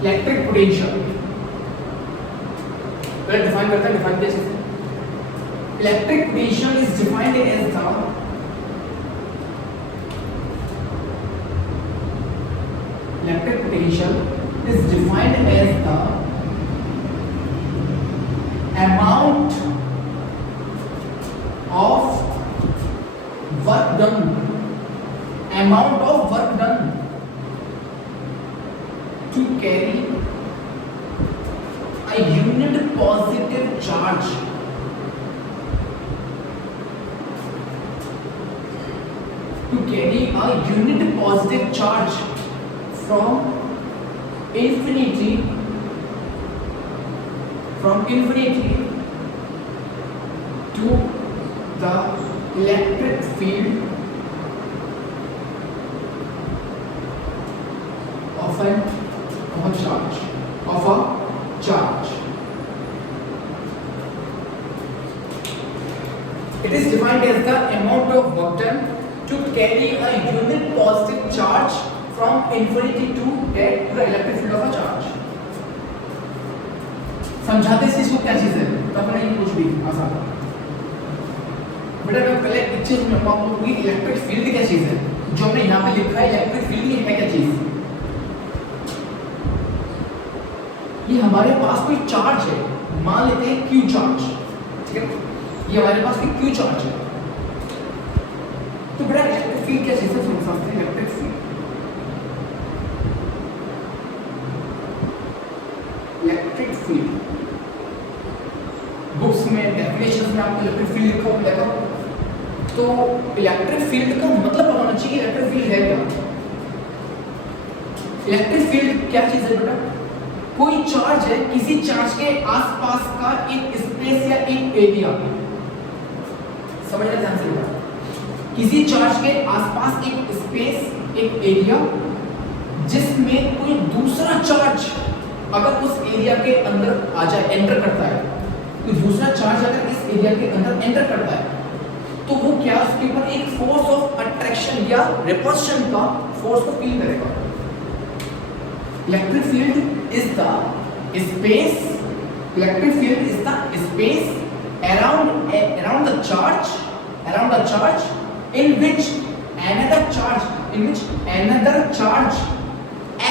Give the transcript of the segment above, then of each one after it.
Electric potential पहले define करते हैं, डिफाइन कैसे से electric potential is defined as the electric potential is defined as the amount of work done to carry a unit positive charge from infinity to the electric field of a charge. It is defined as the amount of work done to carry a unit positive charge from infinity to the electric field of a charge. समझाते इस चीज को क्या चीज है, तब नहीं कुछ भी आसान। बेटा मैं पहले एक चीज में आपको पूरी इलेक्ट्रिक फील्ड क्या चीज है, जो हमने यहाँ पे लिखा है इलेक्ट्रिक फील्ड ये है क्या चीज। ये हमारे पास कोई चार्ज है, मान लेते हैं क्यू चार्ज, ठीक है, ये हमारे पास कोई क्यू चार्ज है। तो बेटा इलेक्ट्रिक फील्ड क्या चीज है, समझ सकते हैं electric field. Electric field books में डेफिनेशन में आपको इलेक्ट्रिक फील्ड लिखा मिलेगा। तो इलेक्ट्रिक फील्ड का मतलब होना चाहिए इलेक्ट्रिक फील्ड है क्या। इलेक्ट्रिक फील्ड क्या चीज है बेटा, कोई चार्ज है, किसी चार्ज के आसपास का एक स्पेस या एक एरिया, समझना ध्यान से बेटा, किसी चार्ज के आसपास एक स्पेस एक एरिया जिसमें कोई दूसरा चार्ज अगर उस एरिया के अंदर आ जाए, एंटर करता है, तो दूसरा चार्ज अगर इस एरिया के अंदर एंटर करता है तो वो क्या उसके ऊपर एक फोर्स ऑफ अट्रैक्शन या रिपल्शन का फोर्स को फील करेगा। Electric field is the space, electric field is the space around the charge in which another charge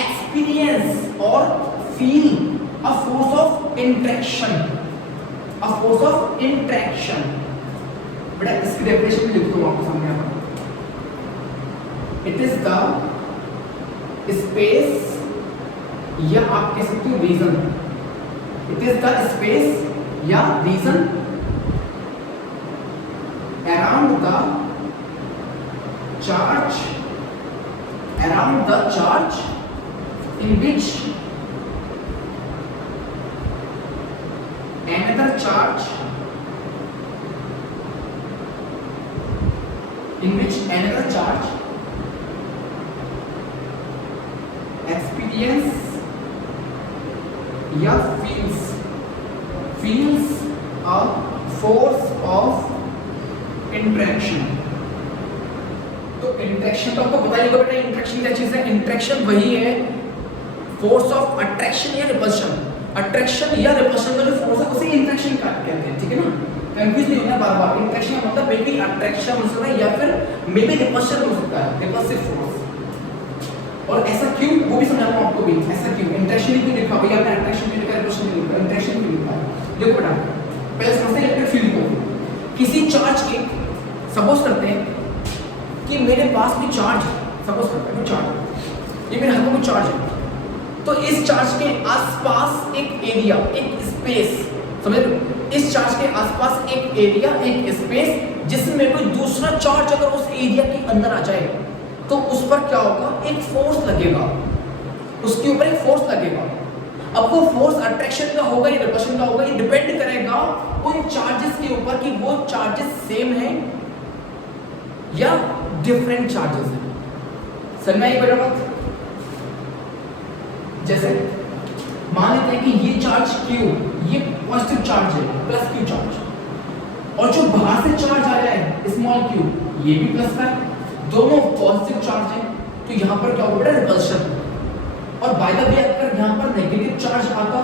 experience or feel a force of interaction, बेटा इसकी डेफिनेशन भी लिख दो आपको सामने यहाँ पर। इट इज द स्पेस या आप कह सकते हो reason, it is the space या reason around the charge in which another charge experience या feels a force of interaction. तो इंट्रैक्शन तो आपको पता ही होगा बेटा, इंट्रैक्शन क्या चीज है, इंट्रैक्शन वही है फोर्स ऑफ अट्रैक्शन या रिपल्शन। अट्रैक्शन या रिपल्शन का जो फोर्स है उसे इंट्रैक्शन कहते हैं, ठीक है ना, कंफ्यूज नहीं होना बार बार। इंट्रैक्शन का मतलब मे बी अट्रैक्शन हो सकता है या फिर मे बी रिपल्शन हो सकता है, रिपल्सिव फोर्स। और ऐसा क्यों वो भी समझाता हूं आपको भी, ऐसा क्यों इंट्रैक्शन क्यों लिखा भैया, आपने अट्रैक्शन क्यों लिखा, रिपल्शन क्यों लिखा, इंट्रैक्शन क्यों लिखा। देखो बेटा पहले समझते हैं इलेक्ट्रिक फील्ड को। किसी चार्ज के सपोज करते हैं कि मेरे पास भी चार्ज है, सपोज करते हैं चार्ज, ये मेरे हाथों में चार्ज है, तो इस चार्ज के आसपास एक एरिया, एक स्पेस, समझ रहे हो, इस चार्ज के आसपास एक एरिया, एक स्पेस जिसमें कोई दूसरा चार्ज अगर उस एरिया के अंदर आ जाए तो उस पर क्या होगा, एक फोर्स लगेगा, उसके ऊपर एक फोर्स लगेगा। अब वो फोर्स अट्रैक्शन का होगा या रिपल्शन का होगा, ये डिपेंड करेगा उन चार्जेस के ऊपर कि वो चार्जेस सेम हैं या डिफरेंट चार्जेस हैं। समझ में आई बेटा बात। जैसे मान लेते हैं कि ये चार्ज Q, ये पॉजिटिव चार्ज है, प्लस Q चार्ज, और जो बाहर से चार्ज आ रहा है स्मॉल q, ये भी प्लस का है, दोनों पॉजिटिव चार्ज है, तो यहाँ पर क्या होगा बेटा, रिपल्शन। और बाय द वे अगर यहाँ पर नेगेटिव चार्ज आता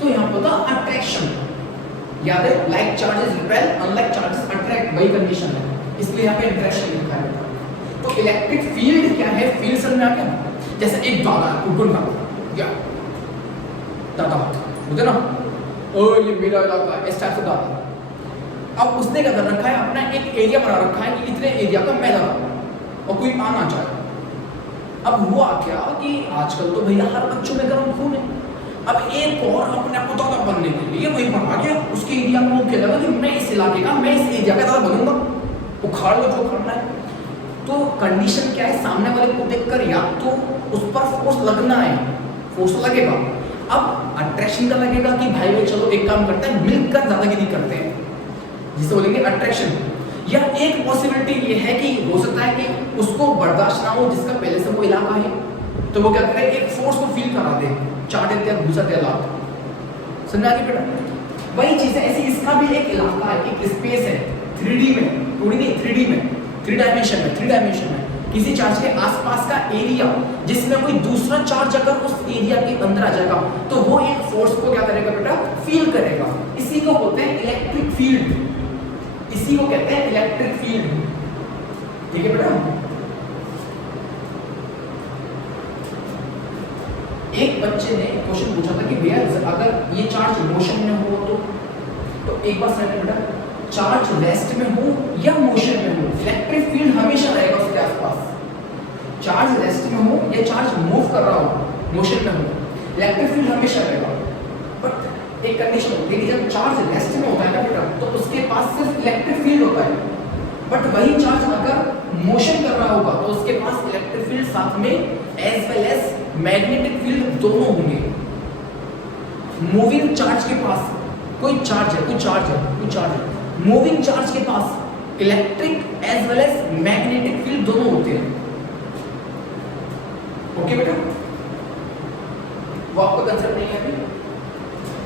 तो यहाँ पर होता अट्रैक्शन। याद है, like charges repel, unlike charges attract, वही कंडीशन है, इसलिए यहाँ पे इंटरेक्शन लिखा है। तो इलेक्ट्रिक फील्ड क्या है, फील्ड समझ में आ गया। जैसे एक दादा कुकुन का क्या दादा होते ना, ओ ये मेरा इलाका है, इस टाइप से दादा। अब उसने क्या कर रखा है, अपना एक एरिया बना रखा है कि इतने एरिया का मैं दादा और कोई आना चाहे। अब हुआ क्या कि आजकल तो भैया हर बच्चों में गर्म खून है। अब एक और अपने आप को दादा बनने के लिए वही बना गया, उसके एरिया में वो खेलेगा कि मैं इस इलाके का, मैं इस एरिया का दादा बनूंगा, उखाड़ लो जो करना है। तो कंडीशन क्या है, सामने वाले को देखकर या तो उस पर फोर्स लगना है, फोर्स लगेगा। अब अट्रैक्शन का लगेगा कि भाई भाई चलो एक काम करते हैं, मिलकर दादागिरी करते हैं, जिसे बोलेंगे अट्रैक्शन। या एक पॉसिबिलिटी ये है कि हो सकता है कि उसको बर्दाश्त ना हो जिसका पहले से वो इलाका है, तो वो क्या करे, एक फोर्स को फील करा दे, चाटे दे, घुसा दे लात। समझ आ गई बेटा? वही चीज है, ऐसे इसका भी एक इलाका है, एक स्पेस है, 3D में, 2D नहीं 3D में, 3 डायमेंशन में, 3 डायमेंशन में किसी चार्ज के आसपास का एरिया जिसमें कोई दूसरा चार्ज अगर उस एरिया के अंदर आ जाएगा तो वो एक फोर्स को क्या करेगा बेटा, फील करेगा। इसी को बोलते हैं इलेक्ट्रिक फील्ड, इसी को कहते हैं इलेक्ट्रिक फील्ड। ठीक है बेटा? एक बच्चे ने क्वेश्चन पूछा था कि भैया अगर ये चार्ज मोशन में हो तो एक बार समझ बेटा, चार्ज रेस्ट में हो या मोशन में हो, इलेक्ट्रिक फील्ड हमेशा रहेगा उसके आसपास। चार्ज रेस्ट में हो या चार्ज मूव कर रहा हो, मोशन में हो, इलेक्ट्रिक फील्ड हमेशा रहेगा। बट एक कंडीशन होती है कि जब चार्ज रेस्ट में होता है ना बेटा, तो उसके पास सिर्फ इलेक्ट्रिक फील्ड होता है। बट वही चार्ज अगर मोशन कर रहा होगा तो उसके पास इलेक्ट्रिक फील्ड साथ में as well as magnetic field दोनों होंगे। मूविंग चार्ज के पास कोई चार्ज है, मूविंग चार्ज के पास electric as well as magnetic field दोनों होते हैं। ओके बेटा? वो आपको कंसेप्ट नहीं है अभी?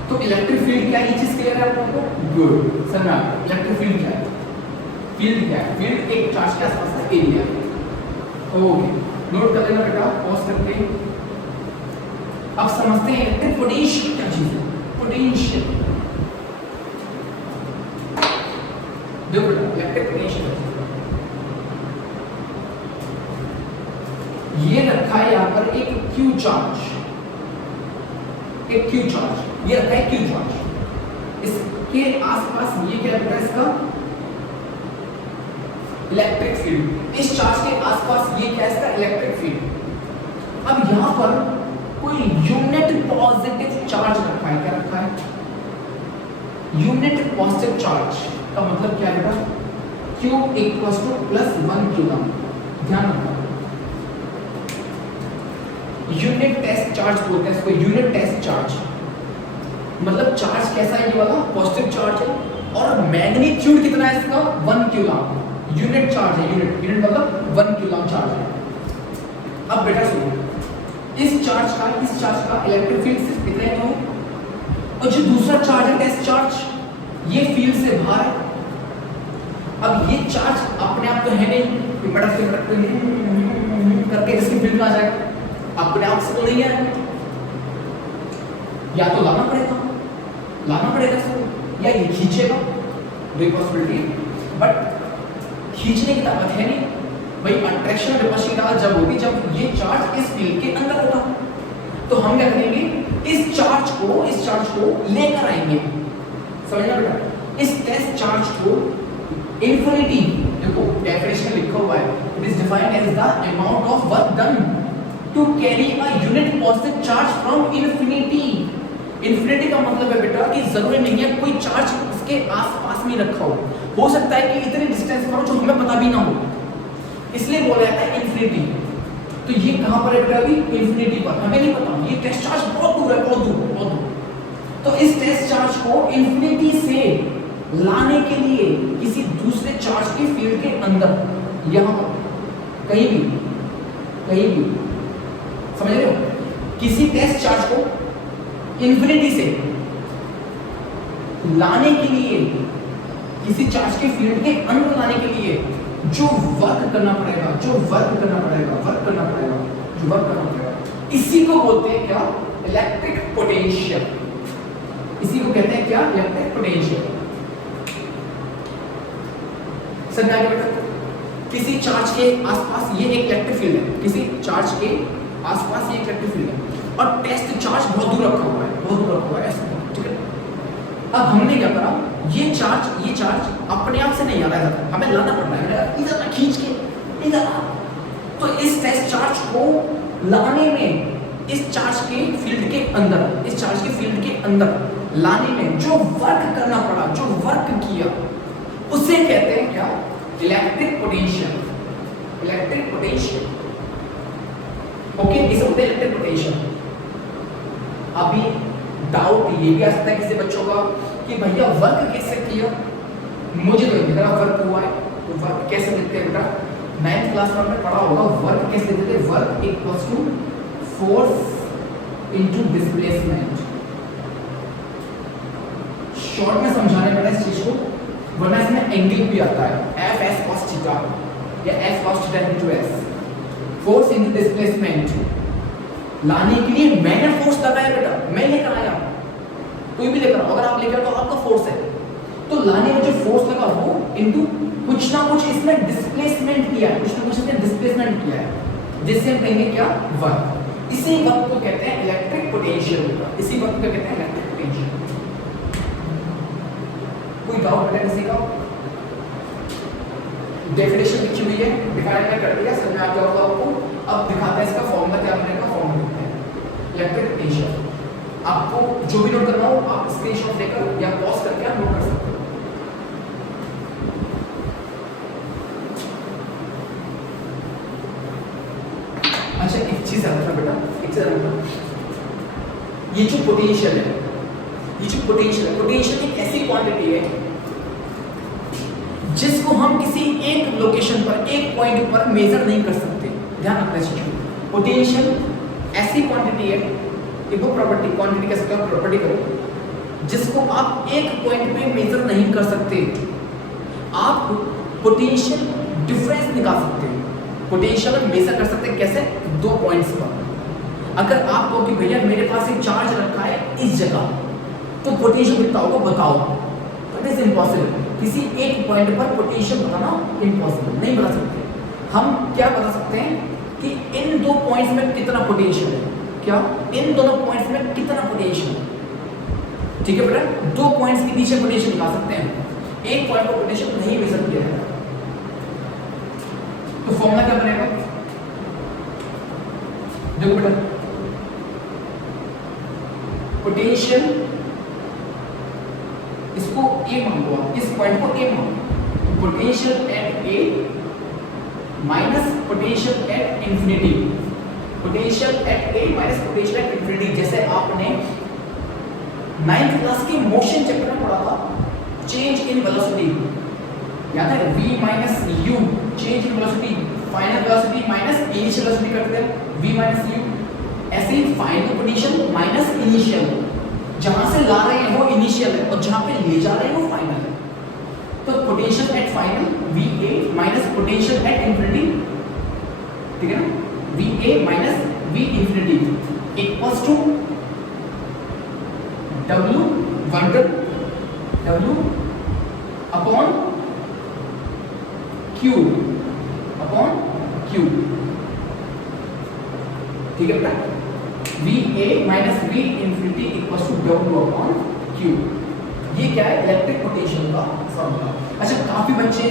तो इलेक्ट्रिक फील्ड क्या है, ये चीज क्लियर है आप लोगों को? गुड, समझ में? इलेक्ट्रिक फील्ड क्या है? फील्ड क्या है? फील्ड एक चार्ज के आसपास का एरिया। ओके, नोट कर लेना बेटा, पॉज करके। अब समझते हैं इलेक्ट्रिक पोटेंशियल क्या चीज है। पोटेंशियल देखो बेटा, इलेक्ट्रिक पोटेंशियल ये रखा है यहाँ पर एक Q चार्ज, एक Q चार्ज, ये रखा है Q चार्ज। इसके आसपास ये क्या रखा है, इसका इलेक्ट्रिक फील्ड। इस चार्ज के आसपास ये क्या है, इसका इलेक्ट्रिक फील्ड। अब यहाँ पर कोई यूनिट पॉजिटिव चार्ज रखा है, क्या रखा है? यूनिट पॉजिटिव चार्ज का मतलब क्या है बेटा? Q = +1 coulomb. ध्यान रखना, यूनिट टेस्ट चार्ज बोलते हैं इसको, यूनिट टेस्ट चार्ज। मतलब चार्ज कैसा है ये वाला, पॉजिटिव चार्ज है और मैग्नीट्यूड कितना है इसका, 1 कूलम। यूनिट चार्ज है, यूनिट मतलब 1 कूलम चार्ज है। अब बेटा सुनो, इस चार्ज का इलेक्ट्रिक फील्ड सिर्फ इतना ही है, और जो दूसरा चार्ज है टेस्ट चार्ज, ये फील्ड से बाहर है। अब ये चार्ज अपने आप तो है नहीं, बड़ा फील्ड करके इसकी फील्ड में आ जाएगा, अपने आप से तो नहीं है, या तो लाना पड़ेगा इसको, या ये खींचेगा, दो पॉसिबिलिटी है। बट खींचने की ताकत है नहीं भाई, अट्रैक्शन और रिपल्शन की ताकत जब होगी जब ये चार्ज इस फील्ड के अंदर होगा। तो हम क्या करेंगे, इस चार्ज को लेकर आएंगे। समझना बेटा? इस टेस्ट चार्ज को इंफिनिटी, देखो डेफिनेशन लिखा हुआ है, it is defined as the amount of work done to carry a unit positive charge from infinity. Infinity का मतलब है बेटा कि जरूरी नहीं है कोई चार्ज उसके आसपास में रखा हो सकता है कि इतने डिस्टेंस पर हो जो हमें पता भी ना हो, इसलिए बोला जाता है इंफिनिटी। तो ये कहां पर है बेटा? अभी इंफिनिटी पर, हमें नहीं पता, ये टेस्ट चार्ज बहुत दूर है, बहुत दूर। तो इस टेस्ट चार्ज को इंफिनिटी से लाने के लिए किसी दूसरे चार्ज के फील्ड के अंदर, यहां पर कहीं भी समझ रहे हो, किसी टेस्ट चार्ज को इंफिनिटी से लाने के लिए, किसी चार्ज के फील्ड के अंदर लाने के लिए जो वर्क करना पड़ेगा, इसी को बोलते हैं क्या, इलेक्ट्रिक पोटेंशियल। इसी को कहते हैं क्या, इलेक्ट्रिक पोटेंशियल। समझ आ गया बेटा? किसी चार्ज के आसपास ये एक इलेक्ट्रिक फील्ड है, किसी चार्ज के आसपास ये इलेक्ट्रिक फील्ड है और टेस्ट चार्ज बहुत दूर रखा हुआ है, बहुत दूर रखा हुआ है ऐसा, ठीक है। अब हमने क्या करा, ये चार्ज अपने आप से नहीं आ रहा है, हमें लाना पड़ रहा है इधर ना, खींच के इधर आ। तो इस टेस्ट चार्ज को लाने में, इस चार्ज के फील्ड के अंदर, इस चार्ज के फील्ड के अंदर लाने में जो वर्क करना पड़ा, जो वर्क किया, उसे कहते हैं क्या, electric potential. Electric potential, okay, इसे बोलते हैं इलेक्ट्रिक पोटेंशियल। अभी डाउट ये भी आ सकता है किसी बच्चों का कि भैया वर्क कैसे किया, मुझे तो नहीं लगा वर्क हुआ है, तो वर्क कैसे लिखते हैं बेटा, 9th क्लास में हमने पढ़ा होगा वर्क कैसे लिखते थे, work equals to force into displacement. Short में समझाने पड़ा इस चीज को, वरना इसमें एंगल भी आता है, एफ एस कॉस थीटा या F cos theta into S, force into displacement. लाने के लिए मैंने फोर्स लगाया बेटा, मैं लेकर आया, कोई भी लेकर, अगर आप लेकर तो आपका फोर्स है, तो लाने में जो फोर्स लगा वो इनटू कुछ ना कुछ इसमें डिस्प्लेसमेंट किया है, कुछ ना कुछ इसमें डिस्प्लेसमेंट किया है, जिससे हम कहेंगे क्या, वर्क। इसी वर्क को कहते हैं इलेक्ट्रिक पोटेंशियल, इसी वर्क को कहते हैं इलेक्ट्रिक पोटेंशियल। कोई डाउट है किसी का? डेफिनेशन लिखी हुई है, डिफाइन में कर दिया, समझ में आ गया होगा आपको। अब दिखाते हैं इसका फॉर्मूला क्या बनेगा, फॉर्मूला लिखते हैं इलेक्ट्रिक पोटेंशियल। आपको जो भी नोट करना हो आप स्क्रीनशॉट लेकर या पॉज करके आप नोट कर सकते हो। अच्छा एक चीज रखना बेटा, एक चीज रखना, ये जो पोटेंशियल है, ये जो पोटेंशियल एक ऐसी क्वांटिटी है जिसको हम किसी एक लोकेशन पर, एक पॉइंट पर मेजर नहीं कर सकते। ध्यान रखना चाहिए, पोटेंशियल ऐसी क्वांटिटी है, एक वो प्रॉपर्टी, क्वांटिटी कह सकते हो, प्रॉपर्टी करो, जिसको आप एक पॉइंट पे मेजर नहीं कर सकते। आप पोटेंशियल डिफरेंस निकाल सकते हो, पोटेंशियल मेजर कर सकते हैं कैसे, दो पॉइंट्स पर। अगर आप कहो कि भैया मेरे पास एक चार्ज रखा है इस जगह, तो पोटेंशियल कितना होगा बताओ, इट इज इम्पॉसिबल। किसी एक पॉइंट पर पोटेंशियल बताना इम्पॉसिबल, नहीं बता सकते। हम क्या बता सकते हैं कि इन दो पॉइंट्स में कितना पोटेंशियल है, क्या इन दोनों पॉइंट्स में कितना पोटेंशियल है, ठीक है बेटा। दो पॉइंट्स के पीछे पोटेंशियल निकाल सकते हैं, एक पॉइंट पर पोटेंशियल नहीं मेजर किया है। तो फॉर्मूला क्या बनेगा, देखो बेटा, पोटेंशियल, इसको ए मान लो आप, इस पॉइंट को ए मान लो, potential at A minus potential at infinity, potential at A minus potential at infinity. जैसे आपने 9th क्लास के मोशन चैप्टर में पढ़ा था, चेंज इन वेलोसिटी, याद है, v minus u, change in velocity, final velocity minus initial velocity करते हैं v माइनस u। ऐसे ही फाइनल पोटेंशियल माइनस इनिशियल, जहां से ला रहे हैं वो इनिशियल है और जहां पे ले जा रहे हैं वो फाइनल है। तो potential at final VA minus potential at infinity, ठीक है ना, VA minus V infinity equals to W वर्ग W upon Q upon Q, ठीक है बेटा। VA minus V infinity equals to W upon Q, ये क्या है, इलेक्ट्रिक पोटेंशियल का फॉर्मूला। अच्छा काफी बच्चे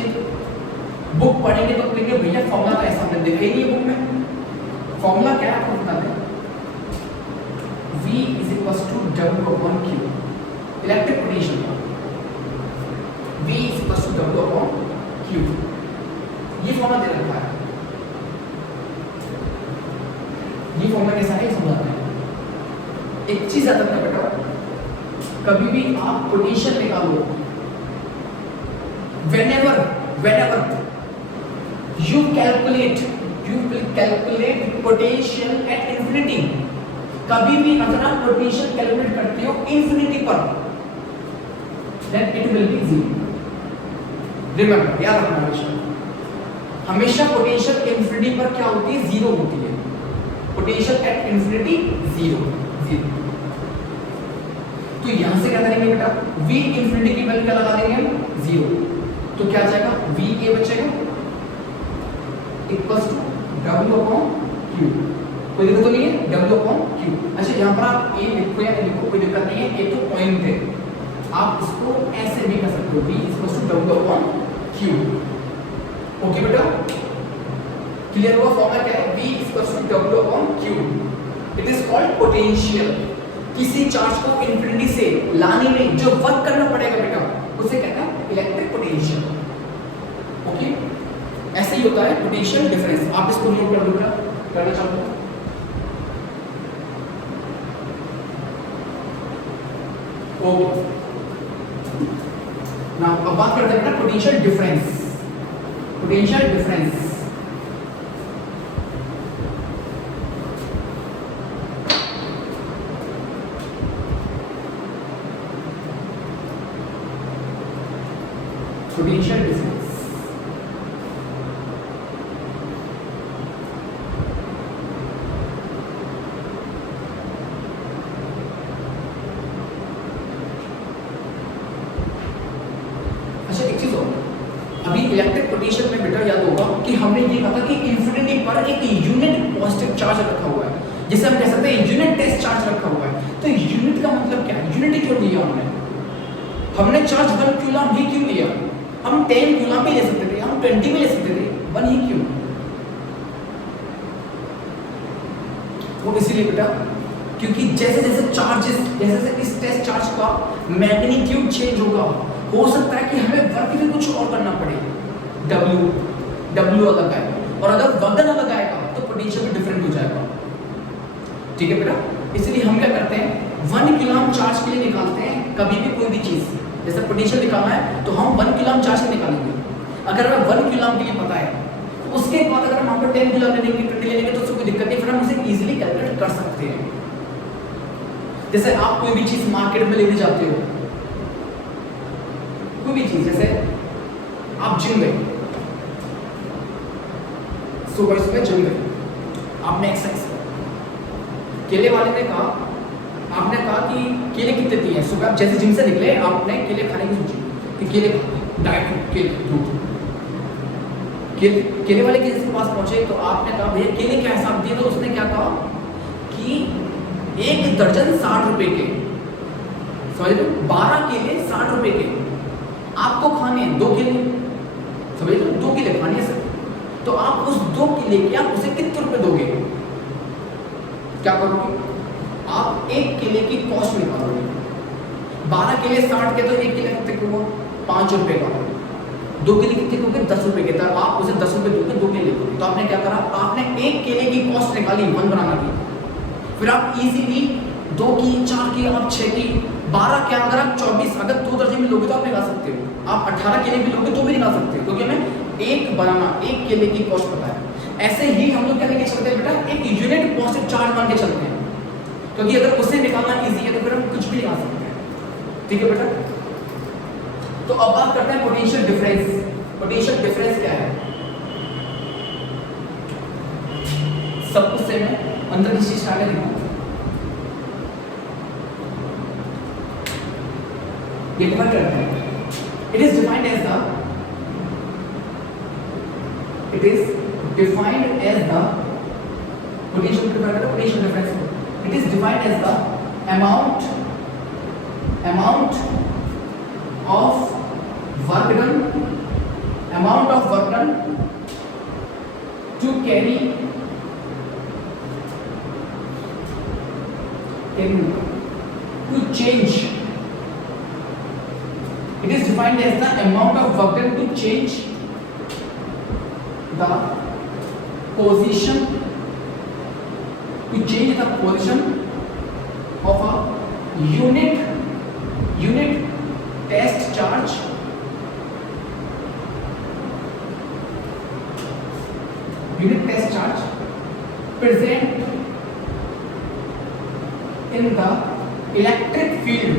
बुक पढ़ेंगे तो कहेंगे भैया फॉर्मूला तो ऐसा हमने देखा ही नहीं है बुक में, फॉर्मूला क्या है आपको बता दें, V is equals to W upon Q, electric potential का V is equals to W upon Q, ये फॉर्मूला दे रखा है। ये फॉर्मूला कैसा है समझाते हैं। एक चीज याद रखना बेटा, कभी भी आप पोटेंशियल निकालो, whenever you calculate potential at infinity, कभी भी अगर आप पोटेंशियल कैलकुलेट करते हो इंफिनिटी पर, then it will be zero। Remember, याद रखना हमेशा पोटेंशियल इंफिनिटी पर क्या होती है, जीरो होती है। Potential at infinity 0 0। तो यहां से क्या करेंगे बेटा, V इंफिनिटी की वैल्यू क्या लगा देंगे 0, तो क्या आ जाएगा VA बचेगा इक्वल्स टू W/Q। कोई दिक्कत तो नहीं है, W/Q। अच्छा यहाँ पर आप A लिखो या नहीं लिखो कोई दिक्कत नहीं है, एक तो पॉइंट है, आप इसको ऐसे भी कर सकते हो V equals to W/Q। Okay बेटा, क्लियर हुआ? फॉर्मूला क्या है, V equals to W/Q। It is called potential. किसी चार्ज को इंफिनिटी से लाने में जो वर्क करना पड़ेगा बेटा उसे कहता है इलेक्ट्रिक पोटेंशियल। ओके, ऐसे ही होता है पोटेंशियल डिफरेंस। आप इसको नोट कर लो बेटा, करना चाहते हो? ओके, नाउ अब बात करते हैं बेटा potential difference. Potential difference potential difference अच्छा एक चीज और, अभी इलेक्ट्रिक पोटेंशियल में बेटा याद होगा कि हमने ये कहा था कि इंफिनिटी पर एक यूनिट पॉजिटिव चार्ज रखा हुआ है, जिसे हम कह सकते हैं यूनिट टेस्ट चार्ज रखा हुआ है। तो यूनिट का मतलब क्या है, यूनिट क्यों लिया हमने चार्ज 1 कूलम ही क्यों लिया? हम 10 कूलम भी ले सकते थे, हम 20 भी ले सकते थे, 1 ही क्यों? वो इसलिए बेटा क्योंकि जैसे जैसे चार्जेस, जैसे इस टेस्ट चार्ज का मैग्नीट्यूड चेंज होगा, हो सकता है कि हमें वर्क भी कुछ और करना पड़े। W अलग है, और अगर वजन अलग आएगा तो पोटेंशियल भी डिफरेंट हो जाएगा। ठीक है बेटा, इसलिए हम क्या करते हैं 1 कूलम चार्ज के लिए निकालते हैं कभी भी कोई भी चीज, जैसे पोटेंशियल निकालना है तो हम 1 कूलम चार्ज से निकालेंगे। अगर हमें 1 कूलम के लिए पता है तो उसके बाद अगर हम वहां पर 10 कूलम ले लेंगे, 20 ले लेंगे तो उससे कोई दिक्कत नहीं, फिर हम उसे इजीली कैलकुलेट कर सकते हैं। जैसे आप कोई भी चीज मार्केट में लेने जाते हो, कोई भी चीज, जैसे आप जिम गए, सुबह सुबह जिम गए, आपने एक्सरसाइज, केले वाले ने कहा, आपने कहा कि केले कितने दिए हैं सुबह, आप जैसे जिम से निकले आपने केले खाने की सोची कि केले डाइट केले दूध, केले वाले के पास पहुंचे तो आपने कहा भैया केले क्या हिसाब दिए, तो उसने क्या कहा कि 1 दर्जन 60 रुपए के, समझ लो 12 केले 60 रुपए के, आपको खाने हैं 2 केले, समझ लो 2 केले खाने हैं सर, तो आप उस 2 केले के आप उसे कितने रुपए दोगे? क्या करोगे आप? 1 केले की कॉस्ट निकालोगे, 12 केले 60 के, तो 1 केले कितने का हुआ 5 रुपए का, 2 केले कितने दोगे 10 रुपए के, तो आप उसे 10 रुपए दोगे, 2 केले दोगे। तो आपने क्या करा, आपने 1 केले की कॉस्ट निकाली 1 बनाना की, फिर आप इजीली 2 की, 4 की, आप 6 की, 12 क्या, अगर आप 24, अगर 2 दर्जन में लोगे तो आप निकाल सकते हो, आप 18 केले भी लोगे तो भी निकाल सकते हो, क्योंकि हमें 1 बनाना, 1 केले की कॉस्ट पता है। ऐसे ही हम लोग क्या लेके चलते हैं बेटा, एक यूनिट पॉजिटिव चार्ज मान के चलते हैं, क्योंकि अगर उसे निकालना इजी है तो फिर हम कुछ भी निकाल सकते हैं। ठीक है बेटा, तो अब बात करते हैं पोटेंशियल डिफरेंस। पोटेंशियल डिफरेंस क्या है? सब कुछ सेम है, अंदर की चीज आगे देखो, ये डिफाइन करते हैं। It is defined as the potential difference. It is defined as the amount of work done to carry to change. It is defined as the amount of work done to change the position of a unit test charge present in the electric field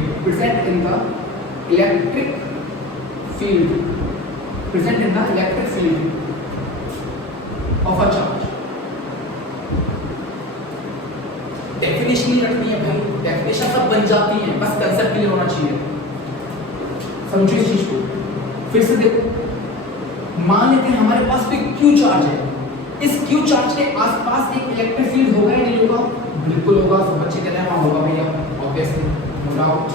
of a charge. Definition नहीं रखनी है भाई, definition सब बन जाती है, बस concept clear होना चाहिए। समझो इस चीज को। फिर से देखो, मान लेते हैं हमारे पास कोई क्यू चार्ज है, इस क्यू चार्ज के आसपास एक इलेक्ट्रिक फील्ड होगा या नहीं होगा? बिल्कुल होगा, सब बच्चे कहते हैं हाँ होगा भैया, ऑब्वियसली, नो डाउट।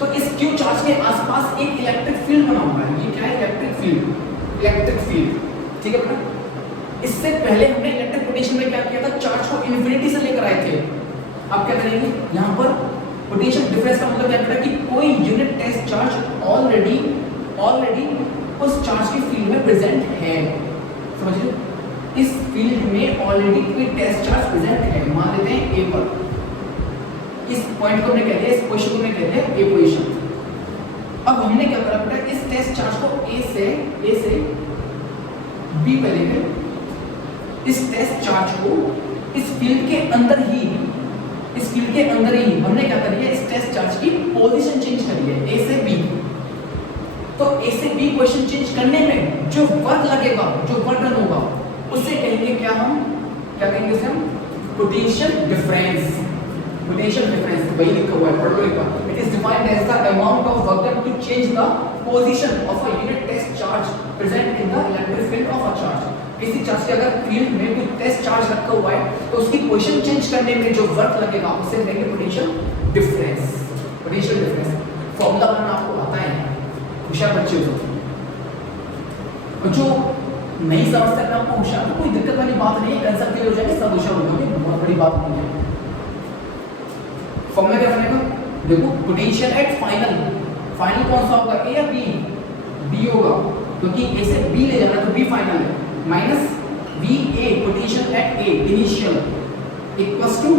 तो इस क्यू चार्ज के आसपास एक इलेक्ट्रिक फील्ड बना हुआ है, ये क्या है? इलेक्ट्रिक फील्ड, इलेक्ट्रिक फील्ड, ठीक है बेटा। इससे पहले हमने इलेक्ट्रिक पोटेंशियल में क्या किया था? चार्ज को इन्फिनिटी से लेकर आए थे। अब क्या करेंगे? यहाँ पर पोटेंशियल डिफरेंस का मतलब क्या है कि कोई यूनिट टेस्ट चार्ज ऑलरेडी उस चार्ज की फील्ड में प्रेजेंट है, समझ रहे? इस फील्ड में ऑलरेडी कोई टेस्ट चार्ज प्रेजेंट है, मान लेते हैं ए पर। इस पॉइंट को हमने कह दिया, इस पोजीशन को हमने कह दिया ए पोजीशन। अब हमने क्या करा बेटा? इस टेस्ट चार्ज को ए से बी पे लेंगे। इस टेस्ट चार्ज को इस फील्ड के अंदर ही हमने क्या करी है? इस टेस्ट चार्ज की पोजीशन चेंज करी है, ए से बी। तो ए से बी पोजीशन चेंज करने में जो वर्क लगेगा, जो वर्क डन होगा, उससे कहेंगे क्या कहेंगे उसे हम? Potential difference. पोटेंशियल डिफरेंस वही लिखा हुआ है, पढ़ लो एक बार। It is defined as the amount of work done to change the position of a unit test charge present in the electric field of a charge. किसी चार्ज के अगर फील्ड में कोई टेस्ट चार्ज रखा हुआ है तो उसकी पोजीशन चेंज करने में जो वर्क लगेगा उसे कहेंगे potential difference. Potential difference formula बनाना आपको आता है, होशियार बच्चे हो। और जो नहीं समझते ना आपको होशियार, तो कोई दिक्कत वाली बात नहीं है, कंसेप्ट क्लियर हो जाएगा, सब होशियार हो जाएंगे, बहुत बड़ी बात नहीं है। फॉर्मूला क्या बनेगा? देखो, पोटेंशियल एट फाइनल कौन सा होगा? ए या बी? बी होगा, क्योंकि ए से बी ले जाना तो बी फाइनल है, minus V A potential at A initial equals to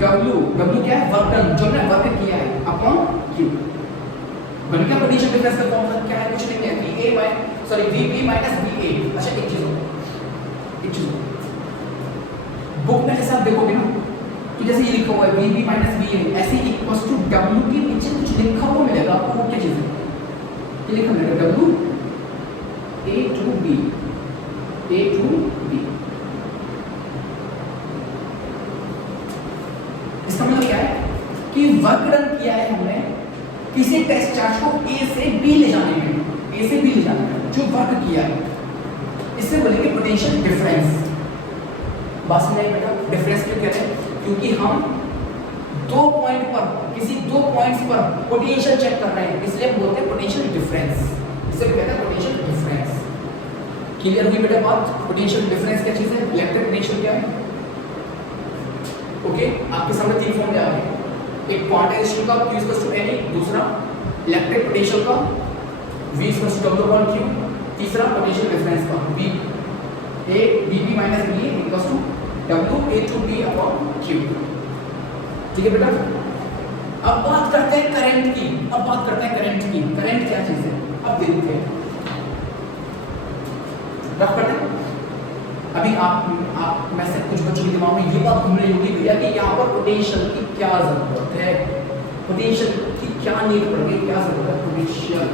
W क्या है? वर्क डन, जो हमने वर्क किया है, अपॉन क्यू। बन का पोटेंशियल डिफरेंस का फॉर्मूला क्या है? कुछ नहीं है, V A V B minus V A. अच्छा एक चीज बुक में जैसे आप देखोगे ना, तो जैसे ये लिखा हुआ है V B minus V A, ऐसे इक्वल्स टू डब्ल्यू के नीचे कुछ लिखा हुआ मिलेगा आपको। वो क्या चीज है? ये लिखा मिलेगा डब्ल्यू ए टू बी। इसका मतलब क्या है कि वर्क डन किया है हमने किसी टेस्ट चार्ज को ए से बी ले जाने में, जो वर्क किया है, इससे बोलेंगे पोटेंशियल डिफरेंस। बात समझ बेटा? डिफरेंस क्यों कहते हैं? क्योंकि हम किसी दो पॉइंट्स पर पोटेंशियल चेक कर रहे हैं, इसलिए हम बोलते हैं पोटेंशियल डिफरेंस। इसे भी कहते हैं पोटेंशियल डिफरेंस। क्लियर हुई बेटा बात? पोटेंशियल डिफरेंस क्या चीज है? इलेक्ट्रिक पोटेंशियल क्या है? ओके, आपके सामने तीन फॉर्मूले आ गए, एक क्वांटाइजेशन का Q इक्वल्स टू NE, दूसरा इलेक्ट्रिक पोटेंशियल का V equals to W upon Q, तीसरा पोटेंशियल डिफरेंस का VB minus VA equals to W A to B upon Q। ठीक है बेटा? अब बात करते हैं करंट की। करंट क्या चीज है? अब देखते हैं, रफ करते हैं। अभी आप में से कुछ बच्चों के दिमाग में ये बात घूम रही होगी भैया कि यहाँ पर पोटेंशियल की क्या जरूरत है, पोटेंशियल की क्या नीड पड़ गई, क्या जरूरत है? पोटेंशियल